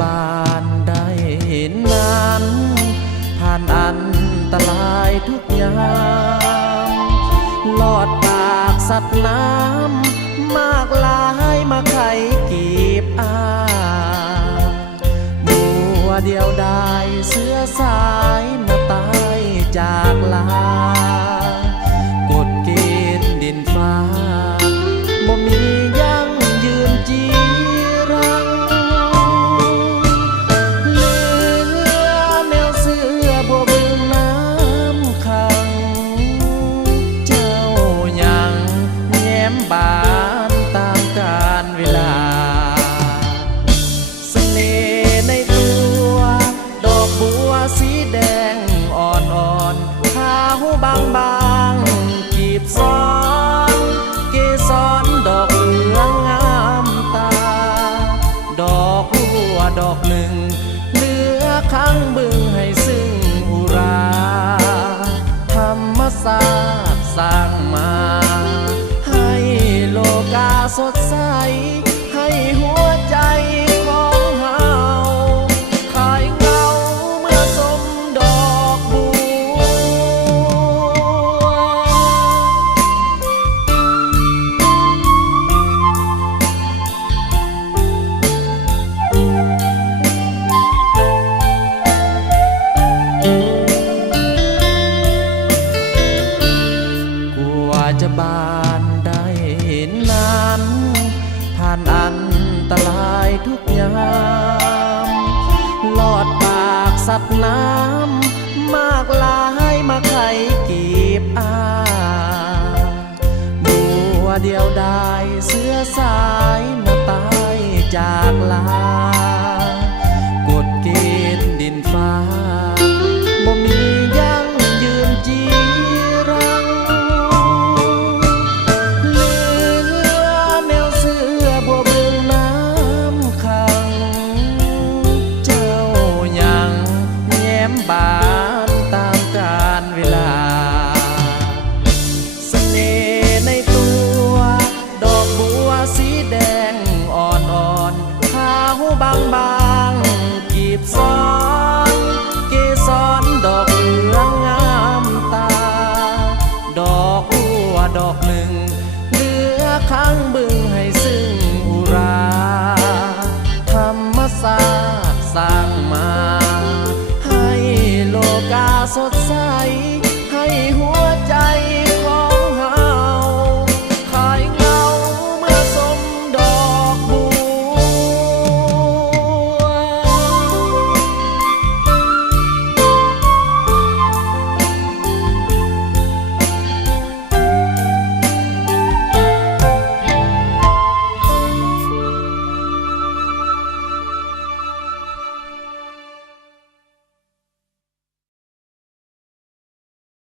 บานได้นั้นผ่านอันตรายทุกยามลอดปากสัตว์น้ำมากลายมาไขกีบบัวเดียวได้เสื้อสายมาตายจากลากฎเกณฑ์ดินฟ้าบ่มียังยืนจีรังเหลือแนวเสื้อบัวบึงน้ำขังเจ้ายังแย้มบานตามกาลเวลาเสน่ห์ในตัวดอกบัวสีแดงอ่อนๆขาวบางๆกีบซ้อนเกสรดอกเหลืองงามตาดอกบัวดอกหนึ่งเหลือข้างบึงให้ซึ่งอุราธรรมศาสตร์สร้างมาให้โลกาสดใสให้หัวใจของเฮาคายเงาเมื่อสมดอกบัวจะบานได้นั้นผ่านอันตรายทุกยามลอดปากสัตว์น้ำมากลายมาไขกีบบัวเดียวได้เสื้อสายมาตายจากลา